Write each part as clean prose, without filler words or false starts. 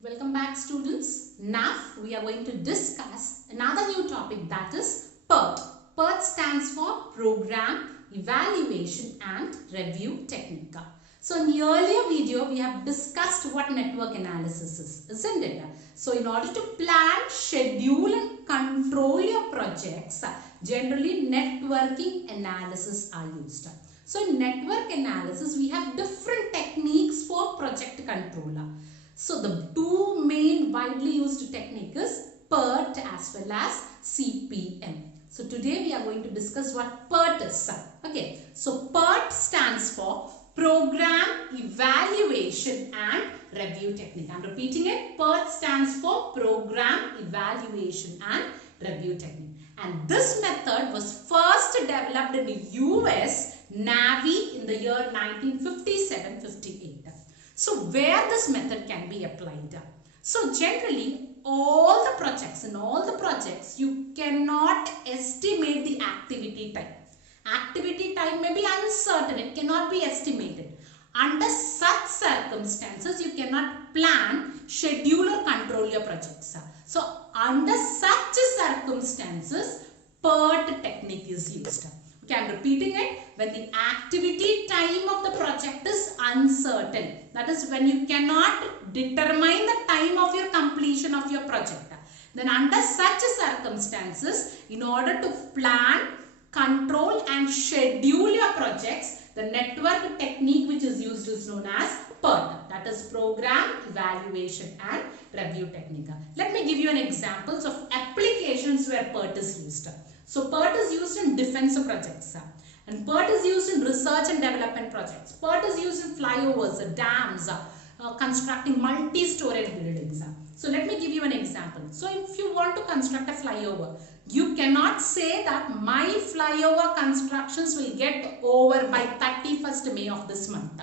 Welcome back, students. Now we are going to discuss another new topic, that is PERT. PERT stands for Program, Evaluation and Review Technique. So in the earlier video we have discussed what network analysis is, isn't it? So in order to plan, schedule and control your projects, generally networking analysis are used. So in network analysis we have different techniques for project controller. So the two main widely used technique is PERT as well as CPM. So today we are going to discuss what PERT is. Okay, so PERT stands for Program, Evaluation and Review Technique. I am repeating it. PERT stands for Program, Evaluation and Review Technique. And this method was first developed in the US Navy in the year 1957-58. So where this method can be applied? So generally in all the projects you cannot estimate the activity time. Activity time may be uncertain, it cannot be estimated. Under such circumstances you cannot plan, schedule or control your projects. So under such circumstances PERT technique is used. Okay, I am repeating it. When the activity time of the project is uncertain, that is when you cannot determine the time of your completion of your project, then under such circumstances, in order to plan, control and schedule your projects, the network technique which is used is known as PERT, that is Program, Evaluation and Review Technique. Let me give you an examples of applications where PERT is used. So PERT is used in defense projects and PERT is used in research and development projects. PERT is used in flyovers, dams, constructing multi-story buildings. So let me give you an example. So if you want to construct a flyover, you cannot say that my flyover constructions will get over by 31st May of this month.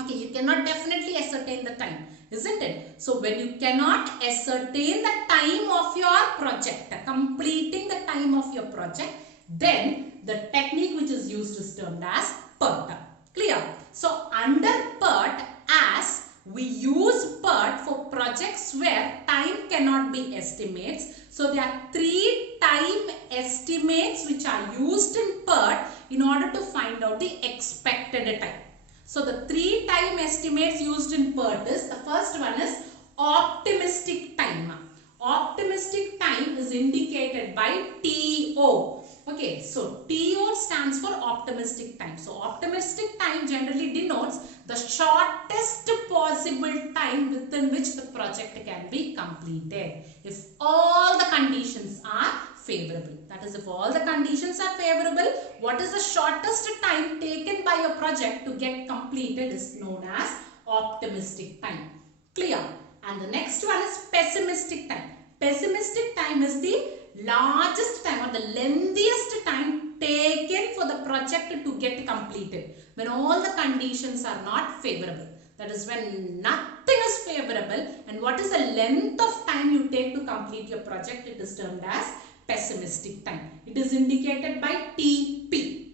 Okay, you cannot definitely ascertain the time, isn't it? So when you cannot ascertain the time of your project, completing the time of your project, then the technique which is used is termed as PERT. Clear? So under PERT, as we use PERT for projects where time cannot be estimates. So there are three time estimates which are used in PERT in order to find out the expected time. So the three time estimates used in PERT is, the first one is optimistic time. Optimistic time is indicated by TO. Okay, so TO stands for optimistic time. So optimistic time generally denotes the shortest possible time within which the project can be completed if all the conditions are favorable. That is, if all the conditions are favorable, what is the shortest time taken by a project to get completed is known as optimistic time. Clear? And the next one is pessimistic time. Pessimistic time is the largest time or the lengthiest time taken for the project to get completed when all the conditions are not favorable. That is when nothing is favorable, and what is the length of time you take to complete your project, it is termed as pessimistic time. It is indicated by TP.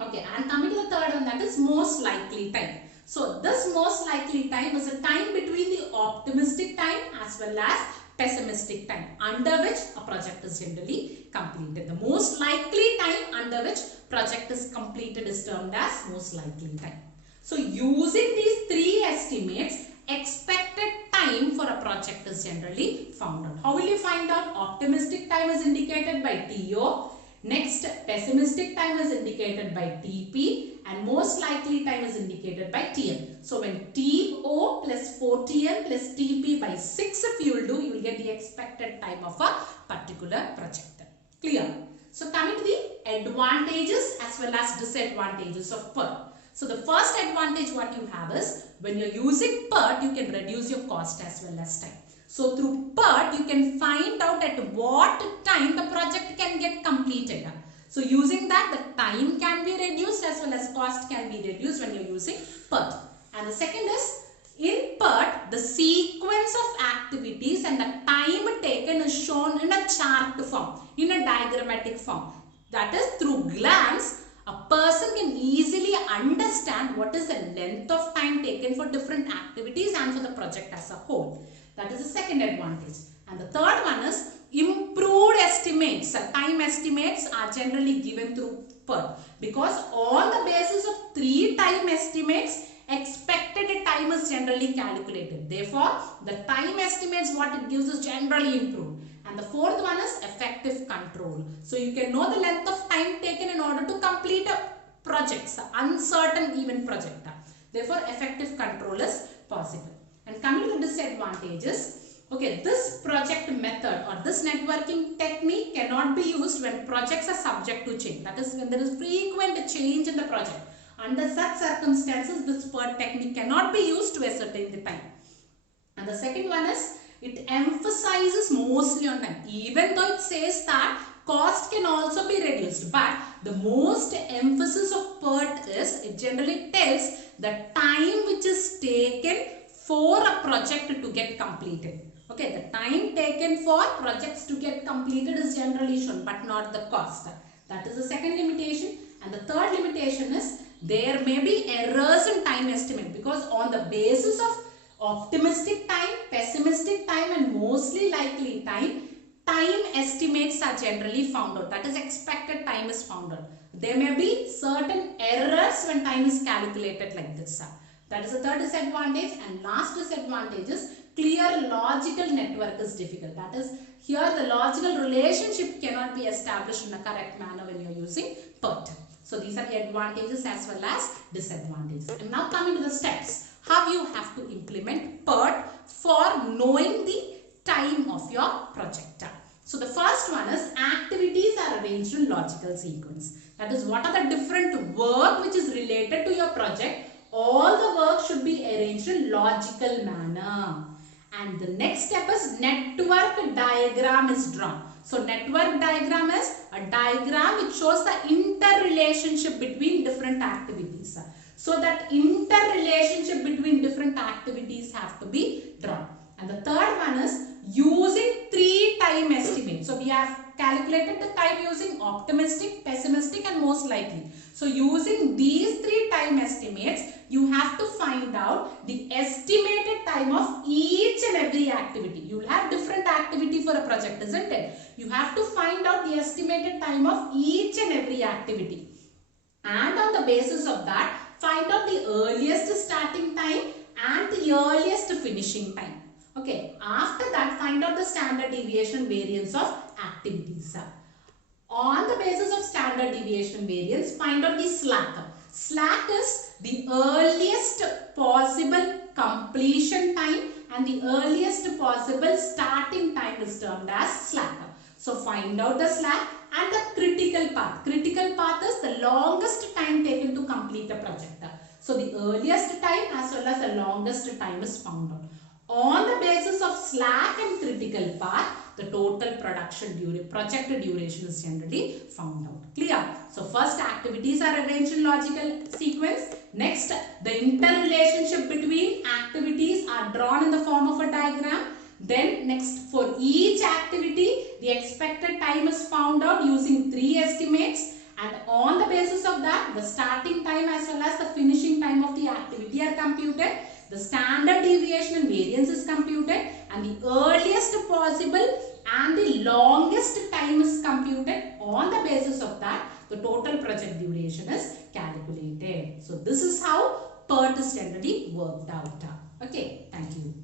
Okay, and coming to the third one, that is most likely time. So this most likely time is a time between the optimistic time as well as pessimistic time under which a project is generally completed. The most likely time under which project is completed is termed as most likely time. So using these three estimates, expected time for a project is generally found out. How will you find out? Optimistic time is indicated by TO. Next, pessimistic time is indicated by TP, and most likely time is indicated by TM. So when TO plus 4TM plus TP by 6 if you will do, you will get the expected time of a particular project. Clear? So coming to the advantages as well as disadvantages of PERT. So the first advantage what you have is, when you are using PERT, you can reduce your cost as well as time. So through PERT, you can find out at what time the project can get completed. So using that, the time can be reduced as well as cost can be reduced when you are using PERT. And the second is, in PERT, the sequence of activities and the time taken is shown in a chart form, in a diagrammatic form. That is, through glance, a person can easily understand what is the length of time taken for different activities and for the project as a whole. That is the second advantage. And the third one is improved estimates. Time estimates are generally given through PERT, because on the basis of 3 time estimates, expected time is generally calculated. Therefore, the time estimates what it gives is generally improved. And the fourth one is effective control. So you can know the length of time taken in order to complete a project, uncertain even project. Therefore, effective control is possible. And coming to the disadvantages, okay, this project method or this networking technique cannot be used when projects are subject to change. That is, when there is frequent change in the project. Under such circumstances, this PERT technique cannot be used to ascertain the time. And the second one is, it emphasizes mostly on time. Even though it says that cost can also be reduced, but the most emphasis of PERT is, it generally tells the time which is taken for a project to get completed. Okay, the time taken for projects to get completed is generally shown, but not the cost. That is the second limitation. And the third limitation is, there may be errors in time estimate, because on the basis of optimistic time, pessimistic time and mostly likely time, time estimates are generally found out. That is, expected time is found out. There may be certain errors when time is calculated like this. That is the third disadvantage. And last disadvantage is, clear logical network is difficult. That is, here the logical relationship cannot be established in a correct manner when you are using PERT. So these are the advantages as well as disadvantages. And now coming to the steps, how you have to implement PERT for knowing the time of your project. So the first one is, activities are arranged in logical sequence. That is, what are the different work which is related to your project? All the work should be arranged in logical manner. And the next step is, network diagram is drawn. So network diagram is a diagram which shows the interrelationship between different activities. So that interrelationship between different activities have to be drawn. And the third one is, using 3 time estimates. So we have calculated the time using optimistic, pessimistic and most likely. So using these 3 time estimates, you have to find out the estimated time of each and every activity. You will have different activity for a project, isn't it? You have to find out the estimated time of each and every activity. And on the basis of that, find out the earliest starting time and the earliest finishing time. Okay, after that, find out the standard deviation variance of activities. On the basis of standard deviation variance, find out the slack. Slack is the earliest possible completion time and the earliest possible starting time is termed as slack. So find out the slack and the critical path. Critical path is the longest time taken to complete a project. So the earliest time as well as the longest time is found out. On the basis of slack and critical path, the total project duration is generally found out. Clear? So first, activities are arranged in logical sequence. Next, the interrelationship between activities are drawn in the form of a diagram. Then next, for each activity, the expected time is found out using 3 estimates. And on the basis of that, the starting time as well as the finishing time of the activity are computed. The standard deviation and variance is computed, and the earliest possible and the longest time is computed. On the basis of that, the total project duration is calculated. So this is how PERT is generally worked out. Okay, thank you.